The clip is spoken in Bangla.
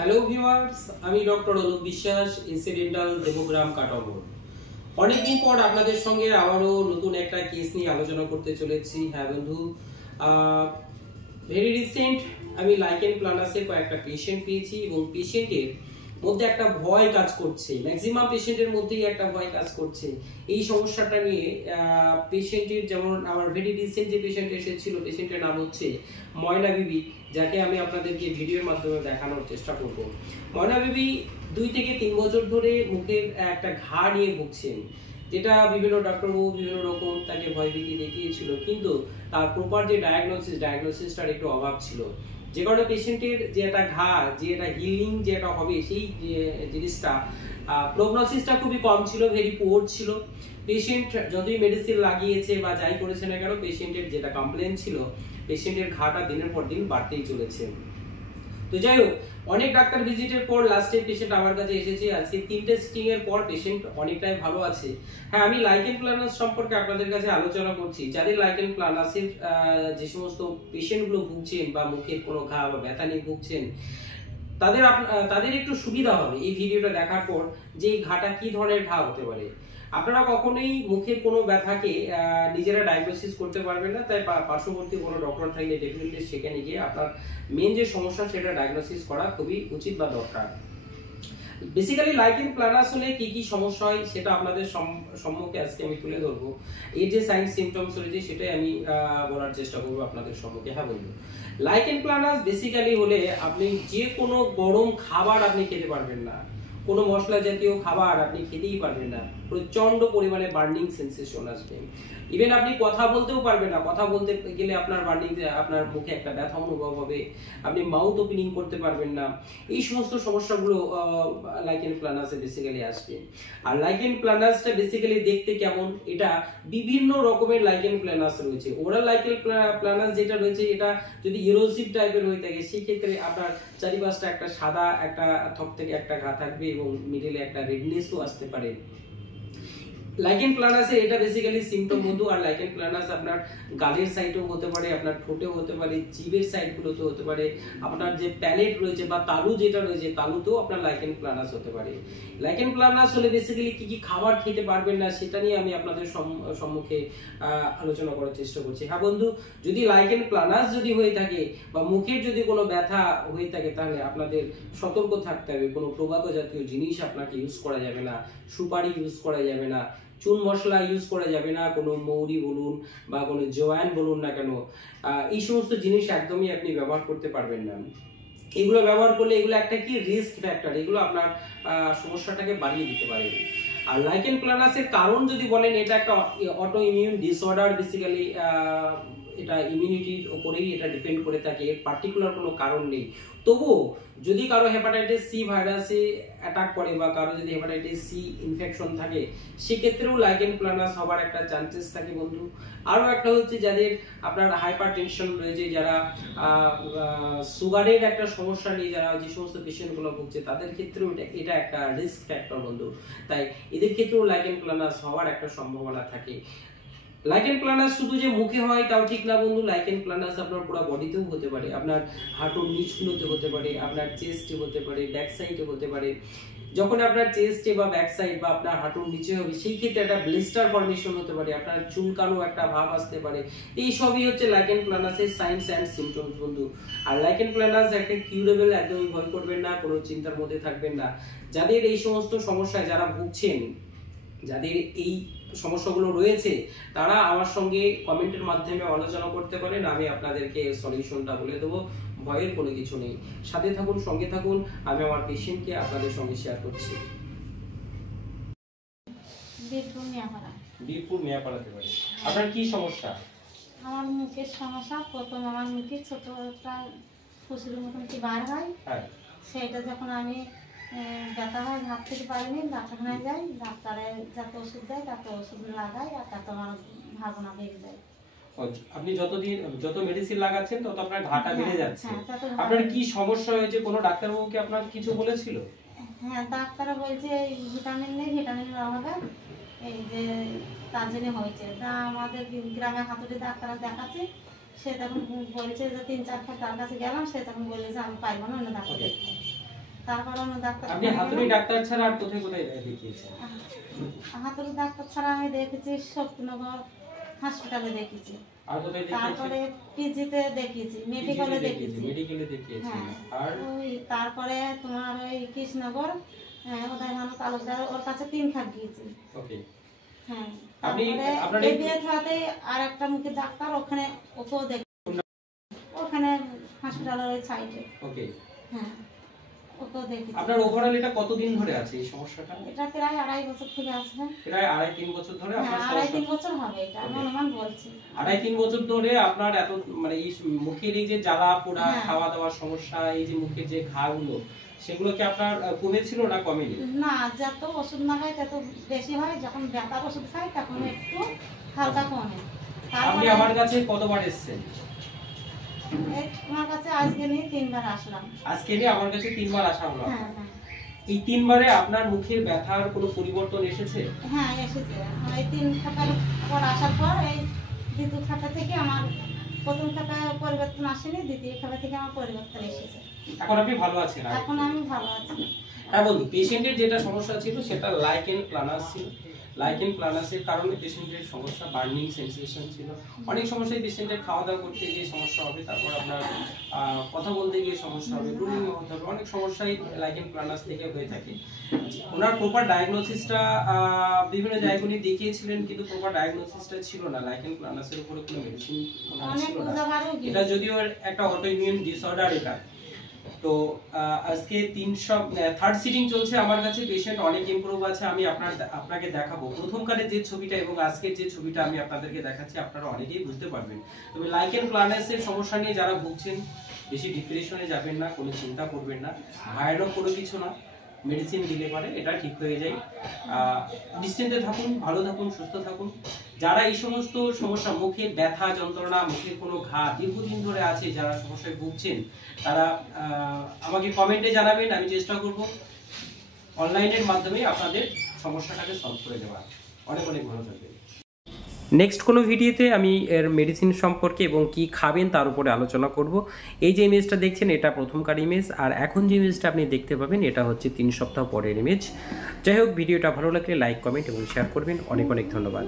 হ্যালো ভিউয়ার্স, আমি ডক্টর অনুপ বিশ্বাস, ইনসিডেন্টাল দেবগ্রাম কাটামোড়। অনেকদিন পর আপনাদের সঙ্গে আবারও নতুন একটা কেস নিয়ে আলোচনা করতে চলেছি। হ্যাঁ বন্ধু, ভেরি রিসেন্ট আমি লাইকেন প্লানাসের কয়েকটা পেশেন্ট পেয়েছি এবং পেশেন্টের মধ্যে একটা ভয় কাজ করছে। ম্যাক্সিমাম পেশেন্টের মধ্যেই একটা ভয় কাজ করছে এই সমস্যাটা নিয়ে। পেশেন্টের যেমন আমার ভেরি রিসেন্ট যে পেশেন্ট এসেছিল, পেশেন্টের নাম হচ্ছে ময়না বিবি, যাকে আমি আপনাদেরকে ভিডিওর মাধ্যমে দেখানোর চেষ্টা করব। ময়না বিবি 2 থেকে 3 বছর ধরে মুখের একটা ঘা নিয়ে ভুগছেন, যেটা বিভিন্ন ডাক্তারবাবু বিভিন্ন রকম তাকে ভয়ভীতি দেখিয়েছিল, কিন্তু তার প্রপার যে ডায়াগনোসিসটার একটু অভাব ছিল, যে কারণে পেশেন্টের যে একটা ঘা, যে একটা হিলিং যে একটা হবে, সেই জিনিসটা প্রগনোসিসটা খুবই কম ছিল, ভেরি পুয়ার ছিল। পেশেন্ট যতই মেডিসিন লাগিয়েছে বা যাই করেছে না কেন, পেশেন্টের যেটা কমপ্লেন ছিল, পেশেন্টের ঘাটা দিনের পর দিন বাড়তেই চলেছে। তো যাই হোক, অনেক ডাক্তার ভিজিটের পর লাস্টে পেশেন্ট আমার কাছে এসেছে। আজকে 3 টেস্টিং এর পর পেশেন্ট অনেকটাই ভালো আছে। হ্যাঁ, আমি লাইকেন প্লানাস সম্পর্কে আপনাদের কাছে আলোচনা করছি। যাদের লাইকেন প্লানাসের যে সমস্ত পেশেন্টগুলো ভুগছেন বা মুখের কোনো ঘা বা ব্যথা নিয়ে ভুগছেন, তাদের একটু সুবিধা হবে এই ভিডিওটা দেখার পর যে এই ঘাটা কি ধরনের ঘা হতে পারে। আপনারা কখনোই মুখের কোনো ব্যথাকে নিজেরা ডায়াগনোসিস করতে পারবেন না, তাই পার্শ্ববর্তী কোনো ডক্টর থাকলে ডেফিনেটলি সেখানে গিয়ে আপনার মেন যে সমস্যা সেটা ডায়াগনোসিস করা খুবই উচিত বা দরকার। বেসিক্যালি লাইকেন প্লানাস হলে কি কি সমস্যা হয় সেটা আপনাদের সম্মুখে আজকে আমি তুলে ধরবো। এর যে সাইন সিমটমস রয়েছে সেটাই আমি বলার চেষ্টা করবো আপনাদের সম্মুখে। হ্যাঁ বলবো, লাইকেন প্লানাস বেসিক্যালি হলে আপনি যে কোনো গরম খাবার আপনি খেতে পারবেন না, কোনো মশলা জাতীয় খাবার আপনি খেতেই পারবেন না, প্রচন্ড পরিমাণে বার্নিং সেন্সেশন আসবে। ইভেন আপনি কথা বলতেও পারবেন না, কথা বলতে গেলে আপনার বার্নিং, আপনার মুখে একটা ব্যথা অনুভব হবে, আপনি মাউথ ওপেনিং করতে পারবেন না। এই সমস্ত সমস্যাগুলো লাইকেন প্লানাসে বেসিক্যালি আসবে। আর লাইকেন প্লানাসটা বেসিক্যালি দেখতে কেমন, এটা বিভিন্ন রকমের লাইকেন প্লানাস রয়েছে। ওরাল লাইকেন প্লানাস যেটা রয়েছে, এটা যদি ইরোসিভ টাইপের হয়ে থাকে, সেই ক্ষেত্রে আপনার চারিপাশটা একটা সাদা একটা থক থেকে একটা ঘা থাকবে এবং মিডলে একটা রেডনেসও আসতে পারে। লাইকেন প্লানাসে এটা বেসিক্যালি সিমটম বন্ধু। আর লাইকেন প্লানাস আপনার গালের সাইডেও হতে পারে, আপনার ঠোঁটেও হতে পারে, জিভের সাইডগুলোতেও হতে পারে, আপনার যে প্যালেট রয়েছে বা তালু যেটা রয়েছে, তালুতেও আপনার লাইকেন প্লানাস হতে পারে। লাইকেন প্লানাস হলে বেসিক্যালি কি কি খাবার খেতে পারবেন না সেটা নিয়ে আমি আপনাদের সম্মুখে আলোচনা করার চেষ্টা করছি। হ্যাঁ বন্ধু, যদি লাইকেন প্লানাস যদি হয়ে থাকে বা মুখের যদি কোনো ব্যথা হয়ে থাকে, তাহলে আপনাদের সতর্ক থাকতে হবে। কোনো টোবাকো জাতীয় জিনিস আপনাকে ইউজ করা যাবে না, সুপারি ইউজ করা যাবে না, চুন মশলা ইউজ করা যাবে না, কোনো মৌরি বলুন বা কোনো জোয়ান বলুন না কেন, এই সমস্ত জিনিস একদমই আপনি ব্যবহার করতে পারবেন না। এগুলো ব্যবহার করলে এগুলো একটা কি রিস্ক ফ্যাক্টর, এগুলো আপনার সমস্যাটাকে বাড়িয়ে দিতে পারে। আর লাইকেন প্লানাসের কারণ যদি বলেন, এটা একটা অটো ইমিউন ডিসঅর্ডার। বেসিক্যালি এটা ইমিউনিটির উপরেই এটা ডিপেন্ড করে থাকে, এর পার্টিকুলার কোনো কারণ নেই। তবুও যদি কারো হেপাটাইটিস সি ভাইরাসে অ্যাটাক করে বা কারো যদি হেপাটাইটিস সি ইনফেকশন থাকে, সেক্ষেত্রেও লাইকেন প্লানাস হওয়ার একটা চান্সেস থাকে বন্ধু। আরও একটা হচ্ছে যাদের আপনার হাইপার টেনশন রয়েছে, যারা সুগারের একটা সমস্যা নিয়ে যারা যে সমস্ত পেশেন্টগুলো ভুগছে, তাদের ক্ষেত্রেও এটা একটা রিস্ক ফ্যাক্টর বন্ধু। তাই এদের ক্ষেত্রেও লাইকেন প্লানাস হওয়ার একটা সম্ভাবনা থাকে। লাইকেন প্লানাস শুধু যে মুখে হয় তাও ঠিক না বন্ধু। লাইকেন প্লানাস আপনার পুরো বডিতেও হতে পারে, আপনার হাঁটুর নিচগুলোতে হতে পারে, আপনার চেস্টে হতে পারে, ব্যাক সাইডে হতে পারে। যখন আপনার চেস্টে বা ব্যাক সাইড বা আপনার হাঁটুর নিচে হবে, সেই ক্ষেত্রে একটা ব্লিস্টার ফর্মেশন হতে পারে, আপনার চুলকানো একটা ভাব আসতে পারে। এই সবই হচ্ছে লাইকেন প্লানাসের সাইনস অ্যান্ড সিমটমস বন্ধু। আর লাইকেন প্লানাস একটা কিউরেবল, একদমই ভয় করবেন না, কোনো চিন্তার মধ্যে থাকবেন না। যাদের এই সমস্ত সমস্যায় যারা ভুগছেন, যাদের এই সমস্যাগুলো রয়েছে, তারা আমার সঙ্গে কমেন্টের মাধ্যমে আলোচনা করতে পারেন, আমি আপনাদেরকে সলিউশনটা বলে দেবো। ভয়ের কোনো কিছু নেই, সাথে থাকুন, সঙ্গে থাকুন, আমি আমার পেশেন্টকে আপনাদের সঙ্গে শেয়ার করছি। বীরপুর মিয়াপাড়াতে পারে। আপনার কি সমস্যা? আমার মুখের সমস্যা। প্রথম আমার মুখে ছোট একটা ফুসুরের মতন কি বার হয়, সেটা যখন আমি ব্যথা হয় ভাত খেতে পারিনি, ডাক্তারখানায় যাই, ডাক্তারে যাতে ওষুধ দেয় তাতে ওষুধ লাগাই, আর তাতে আমার ভাবনা বেড়ে যায়। আপনি যত মেডিসিন লাগাচ্ছেন তত আপনার ঘাটা বেড়ে যাচ্ছে। আপনার কি সমস্যা হয়েছে? কোনো ডাক্তারবাবু কি আপনার কিছু বলেছিল? হ্যাঁ, ডাক্তাররা বলছে ভিটামিন নেই, ভিটামিনের অভাবে এই যে তার জন্য হয়েছে। তা আমাদের গ্রামে হাতুড়ি ডাক্তার দেখাচ্ছে, সে তখন বলছে যে 3-4 তার কাছে গেলাম, সে তখন বলছে যে আমি পাইব না, অন্য ডাক্তার দেখতে। তারপর অন্য ডাক্তার, আপনি হাতুড়ি ডাক্তার ছাড়া আর কোথায় কোথায় দেখিয়েছেন? হাতুড়ি ডাক্তার ছাড়া আমি দেখেছি শক্তিনগর হসপিটালে দেখেছি, আর কোথায় দেখিয়েছেন? তারপরে পিজিতে দেখিয়েছি, মেডিকেলে দেখিয়েছি। মেডিকেলে দেখিয়েছেন। আর ওই তারপরে তোমার ওই কৃষ্ণনগর উদয়ভানু তালুকদার ওর কাছে 3 খাট গিয়েছি। ওকে। হ্যাঁ, আপনি তারপরে আপনার এবিএতে আর একটা মুখে ডাক্তার, ওখানে ওকেও দেখি, ওখানে হসপিটালের ওই সাইডে। ওকে। হ্যাঁ, ওকেও দেখি। আপনার ওভারঅল এটা কতদিন ধরে আছে এই সমস্যাটা? এটা প্রায় 2.5 বছর থেকে আছে। প্রায় 2.5-3 বছর ধরে আপনার সমস্যা? 2.5-3 বছর হবে, এটা আমি অনুমান বলছি। 2.5-3 বছর ধরে আপনার এত মানে এই মুখের এই যে জ্বালা পোড়া, খাওয়া দাওয়ার সমস্যা, এই যে মুখের যে ঘাগুলো, সেগুলো কি আপনার কমেছিল না কমেনি? না, যত ওষুধ না খাই তত বেশি হয়, যখন ব্যথার ওষুধ খাই তখন একটু হালকা কমে। আপনি আমার কাছে কতবার এসেছেন? তোমার কাছে আজকে নিয়ে 3 বার আসলাম। আজকে নিয়ে আমার কাছে 3 বার আসা হলো। হ্যাঁ হ্যাঁ। এই 3 বারে আপনার মুখের ব্যথার কোনো পরিবর্তন এসেছে? হ্যাঁ, এসেছে। এই 3 খাতার পর আসার পর এই দ্বিতীয় খাতা থেকে আমার প্রথম খাতায় পরিবর্তন আসেনি, দ্বিতীয় খাতা থেকে আমার পরিবর্তন এসেছে। এখন আপনি ভালো আছেন? এখন আমি ভালো আছি। হ্যাঁ বন্ধু, পেশেন্টের যেটা সমস্যা ছিল সেটা লাইকেন প্লানাস ছিল। লাইকেন প্লানাসের কারণে পেশেন্টের সমস্যা বার্নিং সেন্সেশন ছিল। অনেক সমস্যায় পেশেন্টের খাওয়া দাওয়া করতে গিয়ে সমস্যা হবে, তারপর আপনার কথা বলতে গিয়ে সমস্যা হবে, ব্রুডিং হতে হবে, অনেক সমস্যাই লাইকেন প্লানাস থেকে হয়ে থাকে। ওনার প্রপার ডায়াগনোসিসটা বিভিন্ন জায়গায় উনি দেখিয়েছিলেন, কিন্তু প্রপার ডায়াগনোসিসটা ছিল না, লাইকেন প্লানাসের উপরে কোনো মেডিসিন ছিল না। এটা যদিও একটা অটোইমিউন ডিসঅর্ডার এটা। তো আজকে 303rd সিটিং চলছে আমার কাছে, পেশেন্ট অনেক ইমপ্রুভ আছে। আমি আপনাকে দেখাবো প্রথমকারের যে ছবিটা এবং আজকের যে ছবিটা আমি আপনাদেরকে দেখাচ্ছি, আপনারা অনেকেই বুঝতে পারবেন। তবে লাইকেন প্লানাসের সমস্যা নিয়ে যারা ভুগছেন, বেশি ডিপ্রেশনে যাবেন না, কোনো চিন্তা করবেন না, ভয়ানক কোনো কিছু না, মেডিসিন দিলে পারে এটা ঠিক হয়ে যায়। নিশ্চিন্তে থাকুন, ভালো থাকুন, সুস্থ থাকুন। যারা এই সমস্ত সমস্যা, মুখের ব্যথা যন্ত্রণা, মুখের কোনো ঘা দীর্ঘদিন ধরে আছে, যারা সমস্যায় ভুগছেন, তারা আমাকে কমেন্টে জানাবেন। আমি চেষ্টা করব অনলাইনের মাধ্যমে আপনাদের সমস্যাটাকে সলভ করে দেওয়ার। অনেক অনেক ভালো থাকবেন। নেক্সট কোনো ভিডিওতে আমি এর মেডিসিন সম্পর্কে এবং কি খাবেন তার উপরে আলোচনা করব। এই যে ইমেজটা দেখছেন এটা প্রথমকার ইমেজ, আর এখন যে ইমেজটা আপনি দেখতে পাবেন এটা হচ্ছে 3 সপ্তাহ পরের ইমেজ। যাই হোক, ভিডিওটা ভালো লাগলে লাইক, কমেন্ট এবং শেয়ার করবেন। অনেক অনেক ধন্যবাদ।